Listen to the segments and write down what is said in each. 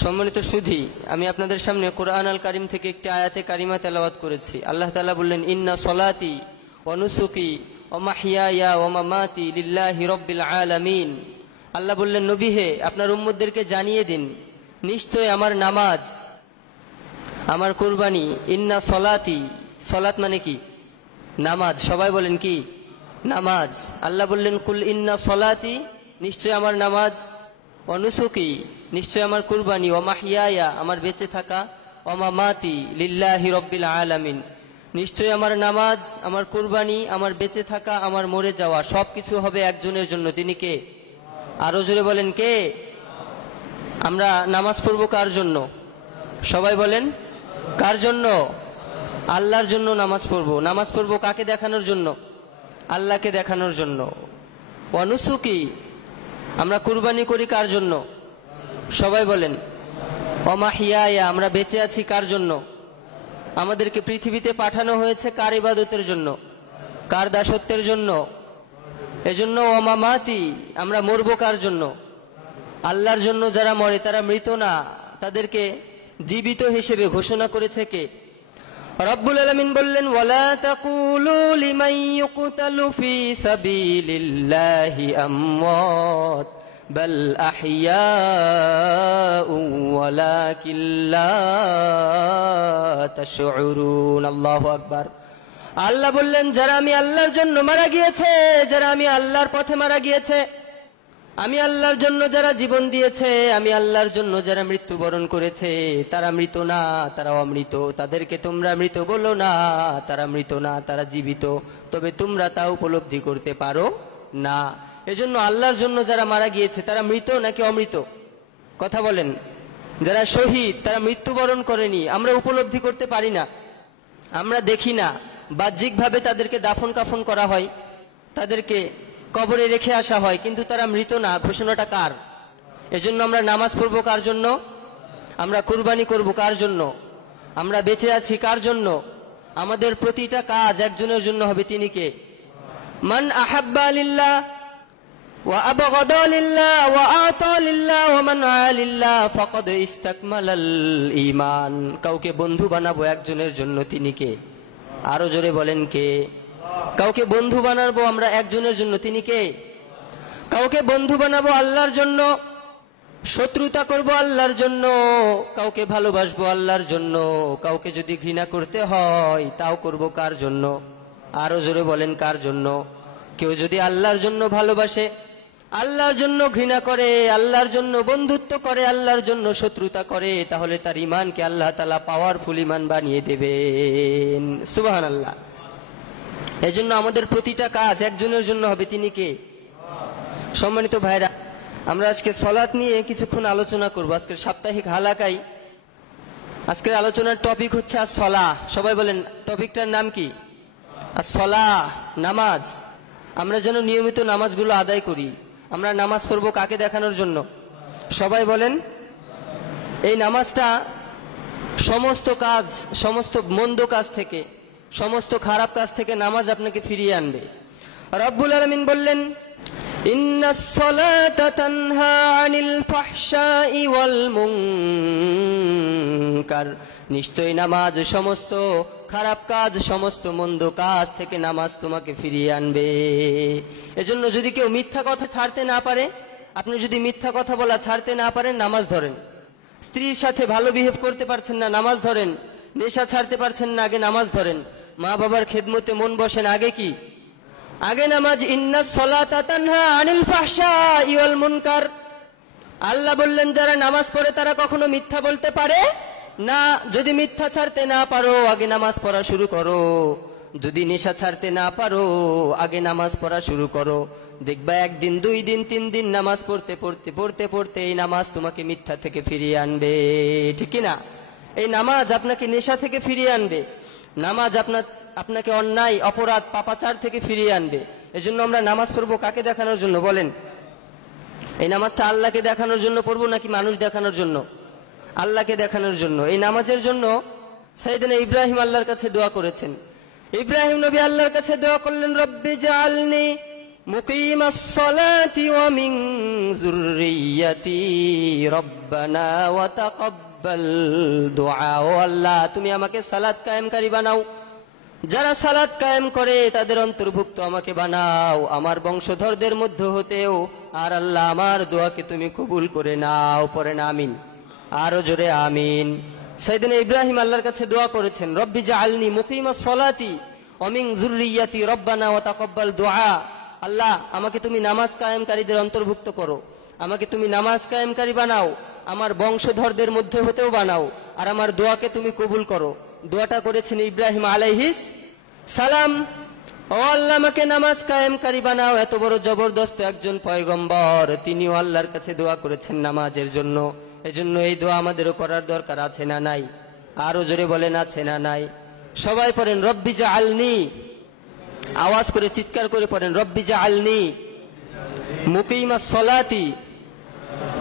সম্মানিত সুধী, আমি আপনাদের সামনে কুরআন আল কারীম থেকে একটি আয়াতে কারিমা তেলাওয়াত করেছি। আল্লাহ তাআলা বললেন, ইন্না সলাতি ওয়া নুসুকি ওয়া মাহইয়ায়া ওয়া মামাতি লিল্লাহি রাব্বিল আলামিন। আল্লাহ বললেন, নবী হে, আপনার উম্মতদেরকে জানিয়ে দিন, নিশ্চয় আমার নামাজ, আমার কুরবানি। ইন্না সলাতি, সলাত মানে কি? নামাজ। সবাই বলেন কি? নামাজ। আল্লাহ বললেন, কুল ইন্না সলাতি, নিশ্চয় আমার নামাজ, ওয়া নুসুকি, নিশ্চয় আমার কুরবানি, ওয়া মাহইয়ায়া, আমার বেঁচে থাকা, ওয়া মামাতি লিল্লাহি রাব্বিল আলামিন, নিশ্চয় আমার নামাজ, আমার কুরবানি, আমার বেঁচে থাকা, আমার মরে যাওয়া সবকিছু হবে একজনের জন্য। তিনি কে? আরো জোরে বলেন, কে? আমরা নামাজ পড়বো কার জন্য? সবাই বলেন, কার জন্য? আল্লাহর জন্য নামাজ পড়বো। নামাজ পড়বো কাকে দেখানোর জন্য? আল্লাহকে দেখানোর জন্য। ওয়া নুসুকি, আমরা কুরবানি করি কার জন্য? সবাই বলেন। ওয়া মাহইয়ায়া, আমরা বেঁচে আছি কার জন্য? আমাদেরকে পৃথিবীতে পাঠানো হয়েছে কার ইবাদতের জন্য? কার দাসত্বের জন্য? এজন্য ওয়া মামাতি, আমরা মরবো কার জন্য? আল্লাহর জন্য। যারা মরে তারা মৃত না, তাদেরকে জীবিত হিসেবে ঘোষণা করেছে কে? রব্বুল আলামিন বললেন, ওয়ালা তাকুলু লিমান ইউকতালু ফি সাবিলিল্লাহি আমওয়াত বাল আহইয়াউ ওয়ালাকিন লা তাশউরুন। আল্লাহু আকবার। আল্লাহ বললেন, যারা আমি আল্লাহর জন্য মারা গিয়েছে, যারা আমি আল্লাহর পথে মারা গিয়েছে, আমি আল্লাহর জন্য যারা জীবন দিয়েছে, আমি আল্লাহর জন্য যারা মৃত্যুবরণ করেছে, তারা মৃত না, তারা অমৃত। তাদেরকে তোমরা মৃত বলো না, তারা মৃত না, তারা জীবিত। তবে তোমরা তা উপলব্ধি করতে পারো না। এজন্য আল্লাহর জন্য যারা মারা গিয়েছে তারা মৃত নাকি অমৃত? কথা বলেন। যারা শহীদ তারা মৃত্যুবরণ করেনি, আমরা উপলব্ধি করতে পারি না, আমরা দেখি না। বাহ্যিকভাবে তাদেরকে দাফন কাফন করা হয়, তাদেরকে কবরে রেখে আসা হয়, কিন্তু তারা মৃত না। ঘোষণাটা কার? এজন্য আমরা নামাজ পড়বো কার জন্য? আমরা কুরবানি করব কার জন্য? আমরা বেঁচে আছি কার জন্য? আমাদের প্রতিটা কাজ একজনের জন্য হবে। তিনি কে? মান আহাব্বা লিল্লাহ ওয়া আবগাদা লিল্লাহ ওয়া আতা লিল্লাহ ওয়া মান আলিল্লাহ ফাকাদ ইসতাকমালাল ঈমান। কাউকে বন্ধু বানাবো একজনের জন্য, তিনি কে? আরো জোরে বলেন, কে? কাউকে বন্ধু বানাবো আমরা একজনের জন্য, তিনি কে? কাউকে বন্ধু বানাবো আল্লাহর জন্য, শত্রুতা করব আল্লাহর জন্য, কাউকে ভালোবাসবো আল্লাহর জন্য। কাউকে যদি ঘৃণা করতে হয় তাও করব কার জন্য? আরো জোরে বলেন, কার জন্য? কেউ যদি আল্লাহর জন্য ভালোবাসে, আল্লাহর জন্য ঘৃণা করে, আল্লাহর জন্য বন্ধুত্ব করে, আল্লাহর জন্য শত্রুতা করে, তাহলে তার ঈমানকে আল্লাহ তাআলা পাওয়ারফুল ঈমান বানিয়ে দেবেন। সুবহানাল্লাহ। এজন্য আমাদের প্রতিটা কাজ একজনের জন্য হবে, তিনি কে? সম্মানিত ভাইরা, আমরা আজকে সালাত নিয়ে কিছুক্ষণ আলোচনা করব। আজকের সাপ্তাহিক হালাকায় আজকের আলোচনার টপিক হচ্ছে as-সালাহ। সবাই বলেন, টপিকটার নাম কি? as-সালাহ, নামাজ। আমরা যেন নিয়মিত নামাজগুলো আদায় করি। আমরা নামাজ পড়ব কাকে দেখানোর জন্য? সবাই বলেন। এই নামাজটা সমস্ত কাজ, সমস্ত মন্দ কাজ থেকে, সমস্ত খারাপ কাজ থেকে নামাজ আপনাকে ফিরিয়ে আনবে। রব্বুল আলামিন বললেন, ইন্নাস সালাতা তানহা আনিল ফাহশাই ওয়াল মুনকার। নিশ্চয় নামাজ সমস্ত খারাপ কাজ, সমস্ত মন্দ কাজ থেকে নামাজ তোমাকে ফিরিয়ে আনবে। এজন্য যদি কেউ মিথ্যা কথা ছাড়তে না পারে, আপনি যদি মিথ্যা কথা বলা ছাড়তে না পারেন, নামাজ ধরেন। স্ত্রীর সাথে ভালো বিহেভ করতে পারছেন না, নামাজ ধরেন। নেশা ছাড়তে পারছেন না, আগে নামাজ ধরেন। মা বাবার খেদমতে মন বসেন, আগে কি? আগে নামাজ। ইন্নাস সালাতা তানহা আনিল ফাহশাই ওয়াল মুনকার। আল্লাহ বললেন, যারা নামাজ পড়ে তারা কখনো মিথ্যা বলতে পারে না। যদি মিথ্যা ছাড়তে না পারো, আগে নামাজ পড়া শুরু করো। যদি নেশা ছাড়তে না পারো, আগে নামাজ পড়া শুরু করো। দেখবা একদিন, 2 দিন, 3 দিন নামাজ পড়তে পড়তে পড়তে পড়তে এই নামাজ তোমাকে মিথ্যা থেকে ফিরিয়ে আনবে। ঠিক কি না? এই নামাজ আপনাকে নেশা থেকে ফিরিয়ে আনবে। নামাজ আপনাকে অন্যায়, অপরাধ, পাপাচার থেকে ফিরিয়ে আনবে। এজন্য আমরা নামাজ পড়বো কাকে দেখানোর জন্য? বলেন। এই নামাজটা আল্লাহকে দেখানোর জন্য পড়বো নাকি মানুষ দেখানোর জন্য? আল্লাহকে দেখানোর জন্য। এই নামাজের জন্য সাইয়েদনা ইব্রাহিম আল্লাহর কাছে দোয়া করেছেন। ইব্রাহিম নবী আল্লাহর কাছে দোয়া করলেন, রব্বি জাআলনি মুকিমাস সালাতি ওয়া মিন যুররিয়াতি রব্বানা ওয়া তাকাব্বাল দুআ। ও আল্লাহ, তুমি আমাকে সালাত কায়েমকারী বানাও, যারা সালাত কায়েম করে তাদের অন্তর্ভুক্ত আমাকে বানাও, আমার বংশধরদের মধ্যে হতেও। আর আল্লাহ, আমার দোয়াকে তুমি কবুল করে নাও। পড়েন আমিন, আরো জোরে আমিন। সাইয়েদনা ইব্রাহিম আল্লাহর কাছে দোয়া করেছেন, রব্বি জাআলনি মুকিমাস সালাতি ওয়া মিন যুররিয়াতি রব্বানা ওয়া তাকাব্বাল দুআ। আল্লাহ, আমাকে তুমি নামাজ কায়েমকারীদের অন্তর্ভুক্ত করো, আমাকে তুমি নামাজ কায়েমকারী বানাও, আমার বংশধরদের মধ্যে হতেও বানাও, আর আমার দোয়াকে তুমি কবুল করো। দোয়াটা করেছেন ইব্রাহিম আলাইহিস সালাম। ও আল্লাহ, আমাকে নামাজ কায়েমকারী বানাও। এত বড় জবরদস্ত একজন পয়গম্বর, তিনিও আল্লাহর কাছে দোয়া করেছেন নামাজের জন্য। এজন্য এই দোয়া আমাদেরও করার দরকার আছে না নাই? আরো জোরে বলেন, আছে না নাই? সবাই পড়েন, রব্বি জাআলনি, আওয়াজ করে চিৎকার করে পড়েন, রব্বি জাআলনি মুকিমাস সালাতি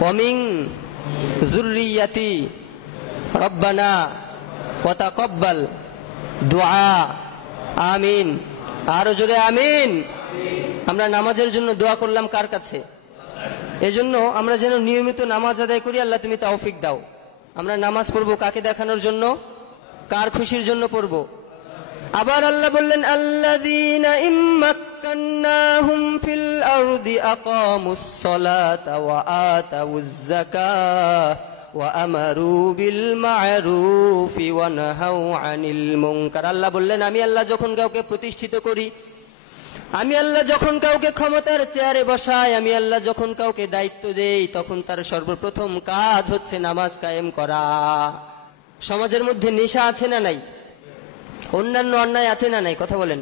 ওয়া মিন যুররিয়াতি রব্বানা ওয়া তাকাব্বাল দুআ। আমিন, আরো জোরে আমিন। আমরা নামাজের জন্য দোয়া করলাম কার কাছে? এজন্য আমরা যেন নিয়মিত নামাজ আদায় করি। আল্লাহ, তুমি তৌফিক দাও। আমরা নামাজ পড়বো কাকে দেখানোর জন্য? কার খুশির জন্য পড়বো? আবার আল্লাহ বললেন, আল্লাযীনা ইম্মাক্কান্নাহুম ফিল আরদি আকামুস সালাতা ওয়া আতাউয যাকাহ ওয়া আমারু বিল মা'রুফি ওয়া নাহাউ আনিল মুনকার। আল্লাহ বললেন, আমি আল্লাহ যখন কাউকে প্রতিষ্ঠিত করি, আমি আল্লাহ যখন কাউকে ক্ষমতার চেয়ারে বসাই, আমি আল্লাহ যখন কাউকে দায়িত্ব দেই, তখন তার সর্বপ্রথম কাজ হচ্ছে নামাজ কায়েম করা। সমাজের মধ্যে নেশা আছে না নাই? অন্যান্য অন্যায় আছে না নাই? কথা বলেন।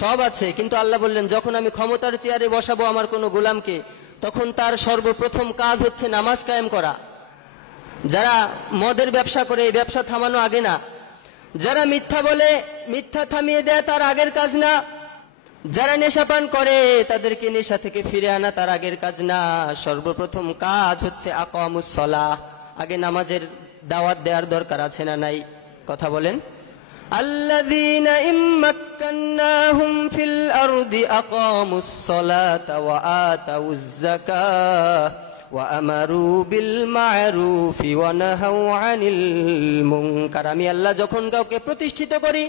সব আছে, কিন্তু আল্লাহ বললেন, যখন আমি ক্ষমতার চেয়ারে বসাবো আমার কোনো গোলামকে, তখন তার সর্বপ্রথম কাজ হচ্ছে নামাজ কায়েম করা। যারা মদের ব্যবসা করে, এই ব্যবসা থামানো আগে না। যারা মিথ্যা বলে, মিথ্যা থামিয়ে দেয়, তার আগের কাজ না। যারা নেশাপান করে, তাদেরকে নেশা থেকে ফিরে আনা তার আগের কাজ না। সর্বপ্রথম কাজ হচ্ছে আকামুস সালাহ, আগে নামাজের দাওয়াত দেওয়ার দরকার আছে না নাই? কথা বলেন। আল্লাযীনা ইম্মাক্কান্নাহুম ফিল আরদি আকামুস সালাতা ওয়া আতাউয যাকাহ ওয়া আমারু বিল মা'রুফি ওয়া নাহাউ আনিল মুনকার। আমি আল্লাহ যখন কাউকে প্রতিষ্ঠিত করি,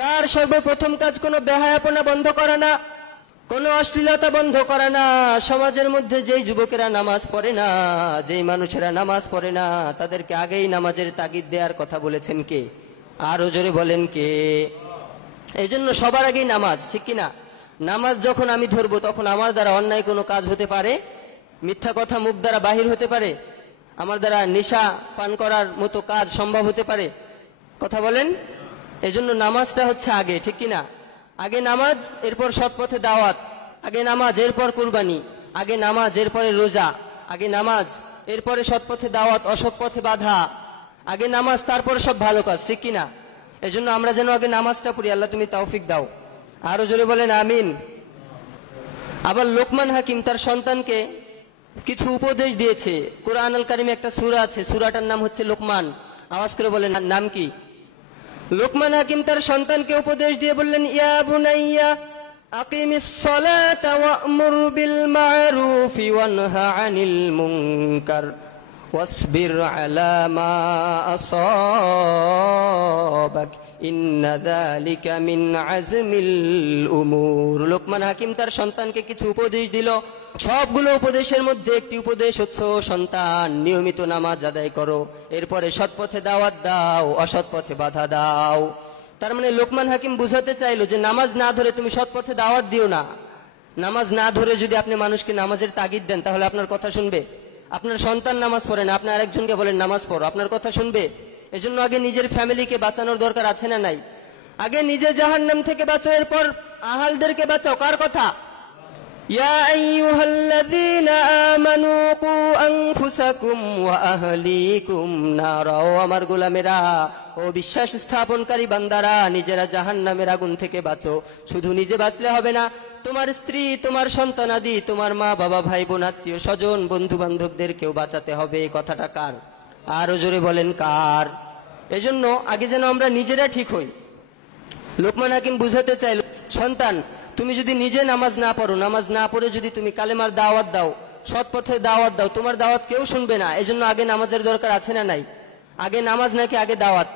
তার সর্বপ্রথম কাজ কোনো বেহায়াপনা বন্ধ করা না, কোনো অশ্লীলতা বন্ধ করা না। সমাজের মধ্যে যেই যুবকেরা নামাজ পড়ে না, যেই মানুষেরা নামাজ পড়ে না, তাদেরকে আগেই নামাজের তাগিদ দেওয়ার কথা বলেছেন কে? আরো জোরে বলেন কে? এই জন্য সবার আগেই নামাজ, ঠিক কিনা? নামাজ যখন আমি ধরবো, তখন আমার দ্বারা অন্যায় কোনো কাজ হতে পারে? মিথ্যা কথা মুখ দ্বারা বাহির হতে পারে? আমার দ্বারা নেশা পান করার মতো কাজ সম্ভব হতে পারে? কথা বলেন। এজন্য নামাজটা হচ্ছে আগে, ঠিক কিনা? আগে নামাজ, এরপর সৎ পথে দাওয়াত। আগে নামাজ, এরপর কুরবানি। আগে নামাজ, এরপরে রোজা। আগে নামাজ, এরপরে সৎ পথে দাওয়াত, অসৎ পথে বাধা। আগে নামাজ, তারপরে সব ভালো কাজ, ঠিক কিনা? এজন্য আমরা যেন আগে নামাজটা পড়ি। আল্লাহ, তুমি তৌফিক দাও। আরো জোরে বলেন আমিন। আবার লোকমান হাকিম তার সন্তানকে কিছু উপদেশ দিয়েছে। কুরআন আল কারিমে একটা সূরা আছে, সূরাটার নাম হচ্ছে লোকমান। আওয়াজ করে বলেন, নাম কি? লোকমান হাকিম তার সন্তানকে উপদেশ দিয়ে বললেন, ইয়া বুনাইয়া আকিমিস সালাতা ওয়া'মুর বিল মা'রুফি ওয়ানহা আনিল মুনকার ওয়াসবির আলা মা আসাবাক ইন্না যালিকা মিন আজমিল উমুর। লোকমান হাকিম তার সন্তানকে কিছু উপদেশ দিল। সবগুলো উপদেশের মধ্যে একটি উপদেশ হচ্ছে, সন্তান নিয়মিত নামাজ আদায় করো, এরপরে সৎ পথে দাওয়াত দাও, অসৎ পথে বাধা দাও। তার মানে লোকমান হাকিম বুঝাতে চাইলো যে নামাজ না ধরে তুমি সৎ পথে দাওয়াত দিও না। নামাজ না ধরে যদি আপনি মানুষকে নামাজের তাগিদ দেন, তাহলে আপনার কথা শুনবে? আপনার সন্তান নামাজ পড়ে না, আপনি আরেকজনকে বলেন নামাজ পড়ো, আপনার কথা শুনবে? এজন্য আগে নিজের ফ্যামিলিকে বাঁচানোর দরকার আছে না নাই? আগে নিজে জাহান্নাম থেকে বাঁচো, এরপর আহালদেরকে বাঁচাও। কার কথা? ইয়া আইয়ুহাল্লাযীনা আমানু কু আনফুসাকুম ওয়া আহলিকুম নারা। ও আমার গোলামেরা, ও বিশ্বাস স্থাপনকারী বান্দারা, নিজেরা জাহান্নামের আগুন থেকে বাঁচো। শুধু নিজে বাঁচলে হবে না, তোমার স্ত্রী, তোমার সন্তানাদি, তোমার মা বাবা, ভাই বোন, আত্মীয় স্বজন, বন্ধু বান্ধবদেরকেও বাঁচাতে হবে। এই কথাটা কার? আরো জোরে বলেন কার? এজন্য আগে যেন আমরা নিজেরা ঠিক হই। লোকমান হাকিম বুঝাতে চাইল, সন্তান তুমি যদি নিজে নামাজ না পড়ো, নামাজ না পড়ে যদি তুমি কালেমার দাওয়াত দাও, সৎ পথে দাওয়াত দাও, তোমার দাওয়াত কেউ শুনবে না। এজন্য আগে নামাজের দরকার আছে না নাই? আগে নামাজ নাকি আগে দাওয়াত?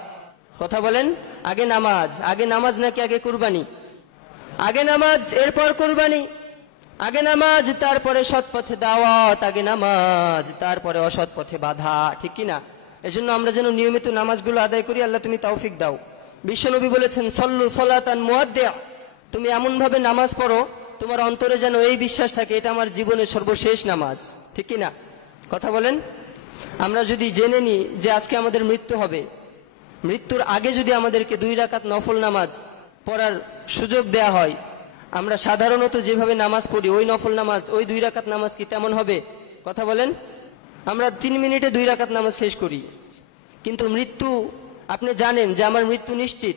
কথা বলেন, আগে নামাজ নাকি আগে কুরবানি? আগে নামাজ এরপর কুরবানি। আগে নামাজ তারপরে সৎ পথে দাওয়াত, আগে নামাজ তারপরে অসৎ পথে বাধা, ঠিক কি না? এজন্য আমরা যেন নিয়মিত নামাজগুলো আদায় করি। আল্লাহ তুমি তৌফিক দাও। বিশ্বনবী বলেছেন সল্লু সলাতান মুআদ্দিয়া, তুমি এমন ভাবে নামাজ পড়ো তোমার অন্তরে যেন এই বিশ্বাস থাকে এটা আমার জীবনের সর্বশেষ নামাজ, ঠিক কি না? কথা বলেন। আমরা যদি জেনে নিই যে আজকে আমাদের মৃত্যু হবে, মৃত্যুর আগে যদি আমাদেরকে 2 রাকাত নফল নামাজ পড়ার সুযোগ দেয়া হয়, আমরা সাধারণত যেভাবে নামাজ পড়ি ওই নফল নামাজ, ওই 2 রাকাত নামাজ কি তেমন হবে? কথা বলেন। আমরা 3 মিনিটে 2 রাকাত নামাজ শেষ করি, কিন্তু মৃত্যু, আপনি জানেন যে আমার মৃত্যু নিশ্চিত।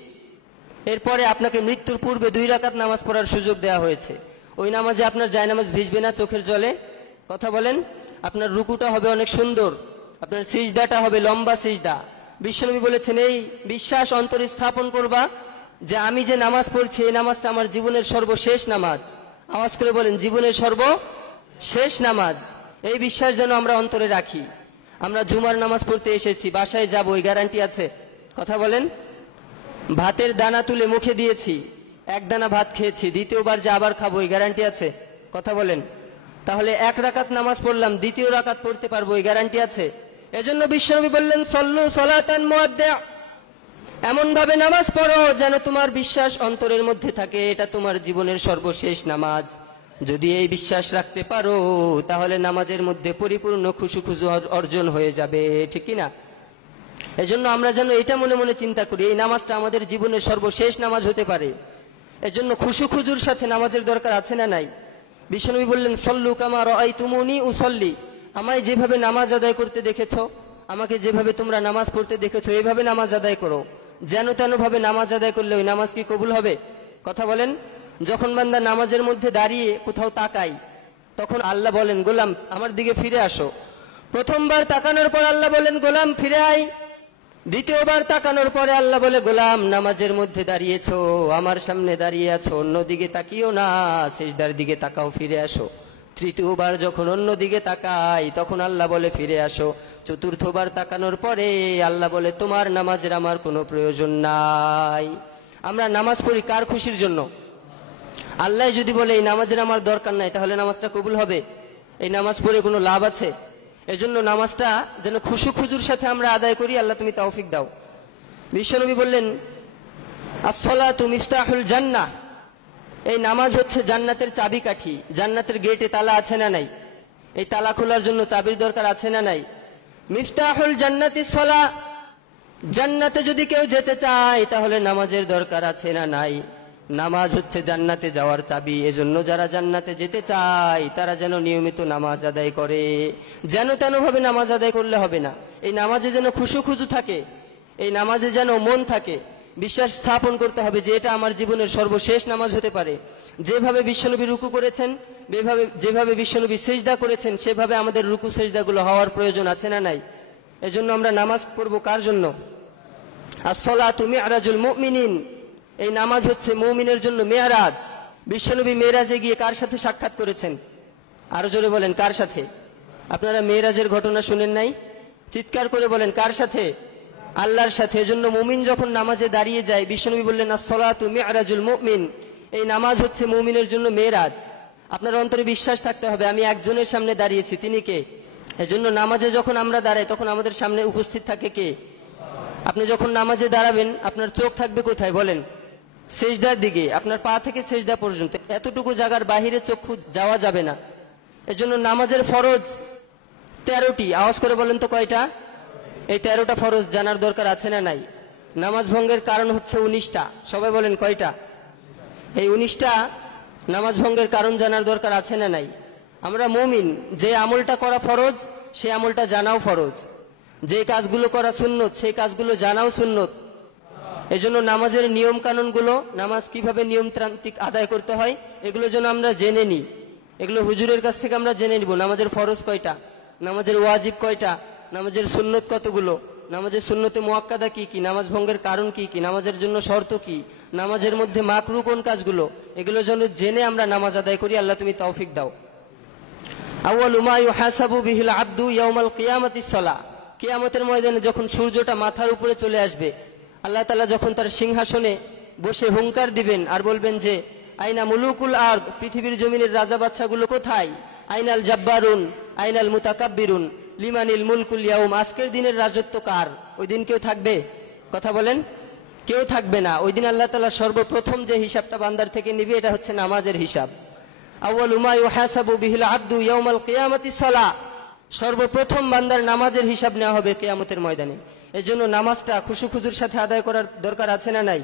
এরপরে আপনাকে মৃত্যুর পূর্বে 2 রাকাত নামাজ পড়ার সুযোগ দেওয়া হয়েছে। ওই নামাজে আপনার জায়নামাজ ভিজবে না চোখের জলে। কথা বলেন। আপনার রুকুটা হবে অনেক সুন্দর, আপনার সিজদাটা হবে লম্বা সিজদা। বিশ্বনবী বলেছেন এই বিশ্বাস অন্তরে স্থাপন করবা যে আমি যে নামাজ পড়ছি এই নামাজটা আমার জীবনের সর্বশেষ নামাজ। আওয়াজ করে বলেন, জীবনের সর্বশেষ নামাজ। এই বিশ্বাস যেন আমরা অন্তরে রাখি। আমরা জুমার নামাজ পড়তে এসেছি, বাসায় যাব এই গ্যারান্টি আছে? কথা বলেন। ভাতের দানা তুলে মুখে দিয়েছি, 1 দানা ভাত খেয়েছি, দ্বিতীয়বার যে আবার খাবো এই গ্যারান্টি আছে? কথা বলেন। তাহলে 1 রাকাত নামাজ পড়লাম, দ্বিতীয় রাকাত পড়তে পারবো এই গ্যারান্টি আছে? এজন্য বিশ্বনবী বললেন সল্লু সলাতান মুআদ্দিয়া, এমন ভাবে নামাজ পড়ো যেন তোমার বিশ্বাস অন্তরের মধ্যে থাকে এটা তোমার জীবনের সর্বশেষ নামাজ। যদি এই বিশ্বাস রাখতে পারো তাহলে নামাজের মধ্যে পরিপূর্ণ খুশু অর্জন হয়ে যাবে, ঠিক কি না? এজন্য আমরা যেন এটা মনে মনে চিন্তা করি এই নামাজটা আমাদের জীবনের সর্বশেষ নামাজ হতে পারে। এজন্য খুজুর সাথে নামাজের দরকার আছে না নাই? বিশ্বনবী বললেন সল্লু কামা রাআইতুমুনি উসাল্লি, আমায় যেভাবে নামাজ আদায় করতে দেখেছো, আমাকে যেভাবে তোমরা নামাজ পড়তে দেখেছো এইভাবে নামাজ আদায় করো। যেন তেন ভাবে নামাজ আদায় করলে ওই নামাজ কি কবুল হবে? কথা বলেন। যখন বান্দা নামাজের মধ্যে দাঁড়িয়ে কোথাও তাকাই তখন আল্লাহ বলেন গোলাম আমার দিকে ফিরে আসো। প্রথমবার তাকানোর পর আল্লাহ বলেন গোলাম ফিরে আয়। দ্বিতীয়বার তাকানোর পরে আল্লাহ বলে গোলাম নামাজের মধ্যে দাঁড়িয়েছো, আমার সামনে দাঁড়িয়ে আছো, অন্যদিকে তাকিও না, সিজদার দিকে তাকাও, ফিরে আসো। তৃতীয়বার যখন অন্য দিকে তাকাই তখন আল্লাহ বলে ফিরে আসো। চতুর্থবার তাকানোর পরে আল্লাহ বলে তোমার নামাজের আমার কোনো প্রয়োজন নাই। আমরা নামাজ পড়ি কার খুশির জন্য? আল্লাহ যদি বলে এই নামাজের আমার দরকার নাই তাহলে নামাজটা কবুল হবে? এই নামাজ পড়ে কোনো লাভ আছে? এজন্য নামাজটা যেন খুজুর সাথে আমরা আদায় করি। আল্লাহ তুমি তৌফিক দাও। বিশ্বনবী বললেন আসসালাতু মিফতাহুল জান্নাহ, এই নামাজ হচ্ছে জান্নাতের চাবিকাঠি। জান্নাতের গেটে তালা আছে না নাই? এই তালা খোলার জন্য চাবির দরকার আছে না নাই? মিফতাহুল জান্নাতিস সালাহ, জান্নাতে যদি কেউ যেতে চায় তাহলে নামাজের দরকার আছে না নাই? নামাজ হচ্ছে জান্নাতে যাওয়ার চাবি। এজন্য যারা জান্নাতে যেতে চায় তারা যেন নিয়মিত নামাজ আদায় করে। যেন তেন ভাবে নামাজ আদায় করলে হবে না। এই নামাজে যেন খুজু থাকে, এই নামাজে যেন মন থাকে। বিশ্বাস স্থাপন করতে হবে যে এটা আমার জীবনের সর্বশেষ নামাজ হতে পারে। যেভাবে বিশ্বনবী রুকু করেছেন, যেভাবে বিশ্বনবী সিজদা করেছেন সেভাবে আমাদের রুকু সিজদাগুলো হওয়ার প্রয়োজন আছে না নাই? এজন্য আমরা নামাজ পড়বো কার জন্য? আসসালাতু মি'রাজুল মুমিনিন, এই নামাজ হচ্ছে মুমিনের জন্য মেরাজ। বিশ্বনবী মেরাজে গিয়ে কার সাথে সাক্ষাৎ করেছেন? আরো জোরে বলেন কার সাথে? আপনারা মেরাজের ঘটনা শুনেন নাই? চিৎকার করে বলেন কার সাথে? আল্লাহর সাথে। এজন্য মুমিন যখন নামাজে দাঁড়িয়ে যায় বিশ্বনবী বললেন আসসালাতু মি'রাজুল মুমিন, এই নামাজ হচ্ছে মুমিনের জন্য মেরাজ। আপনার অন্তরে বিশ্বাস থাকতে হবে আমি একজনের সামনে দাঁড়িয়েছি, তিনি কে? এজন্য নামাজে যখন আমরা দাঁড়াই তখন আমাদের সামনে উপস্থিত থাকে কে? আপনি যখন নামাজে দাঁড়াবেন আপনার চোখ থাকবে কোথায় বলেন? সিজদার দিকে। আপনার পা থেকে সিজদা পর্যন্ত এতটুকু জায়গার বাহিরে চক্ষু যাওয়া যাবে না। এজন্য নামাজের ফরজ 13টি। আওয়াজ করে বলেন তো কয়টা? এই 13টা ফরজ জানার দরকার আছে না নাই? নামাজ ভঙ্গের কারণ হচ্ছে 19টা। সবাই বলেন কয়টা? এই 19টা নামাজ ভঙ্গের কারণ জানার দরকার আছে না নাই? আমরা মুমিন, যে আমলটা করা ফরজ সেই আমলটা জানাও ফরজ, যে কাজগুলো করা সুন্নত সেই কাজগুলো জানাও সুন্নত। এজন্য নামাজের নিয়ম কানুনগুলো, নামাজ কিভাবে নিয়মতান্ত্রিক আদায় করতে হয় এগুলো যেন আমরা জেনে নিই। এগুলো হুজুরের কাছ থেকে আমরা জেনে নিব। নামাজের ফরজ কয়টা, নামাজের ওয়াজিব কয়টা, নামাজের সুন্নত কতগুলো, নামাজের সুন্নতে মুআক্কাদা কি কি, নামাজ ভঙ্গের কারণ কি কি, নামাজের জন্য শর্ত কি, নামাজের মধ্যে মাকরু কোন কাজগুলো, এগুলো যেন জেনে আমরা নামাজ আদায় করি। আল্লাহ তুমি তৌফিক দাও। আউয়ালু মা ইউহাসাবু বিহিল আবদু ইয়াউমাল কিয়ামাতিস সালাহ, কিয়ামতের ময়দানে যখন সূর্যটা মাথার উপরে চলে আসবে, আল্লাহ তাআলা যখন তার সিংহাসনে বসে হুঙ্কার দিবেন আর বলবেন যে আইনা মুলুকুল আরদ, পৃথিবীর জমিনের রাজা বাদশাগুলো কোথায়? আইনাল জাব্বারুন আইনাল মুতাকাব্বিরুন লিমানিল মুলকুল ইয়াউম, আজকের দিনের রাজত্ব কার? ওই দিন কেউ থাকবে? কথা বলেন, কেউ থাকবে না। ওই দিন আল্লাহ তাআলা সর্বপ্রথম যে হিসাবটা বান্দার থেকে নিবে এটা হচ্ছে নামাজের হিসাব। আউয়ালু মা ইউহাসাবু বিহিল আবদু ইয়াউমাল কিয়ামাতিস সালাহ, সর্বপ্রথম বান্দার নামাজের হিসাব নেওয়া হবে কিয়ামতের ময়দানে। এর জন্য নামাজটা খুশু খুজুর সাথে আদায় করার দরকার আছে না নাই?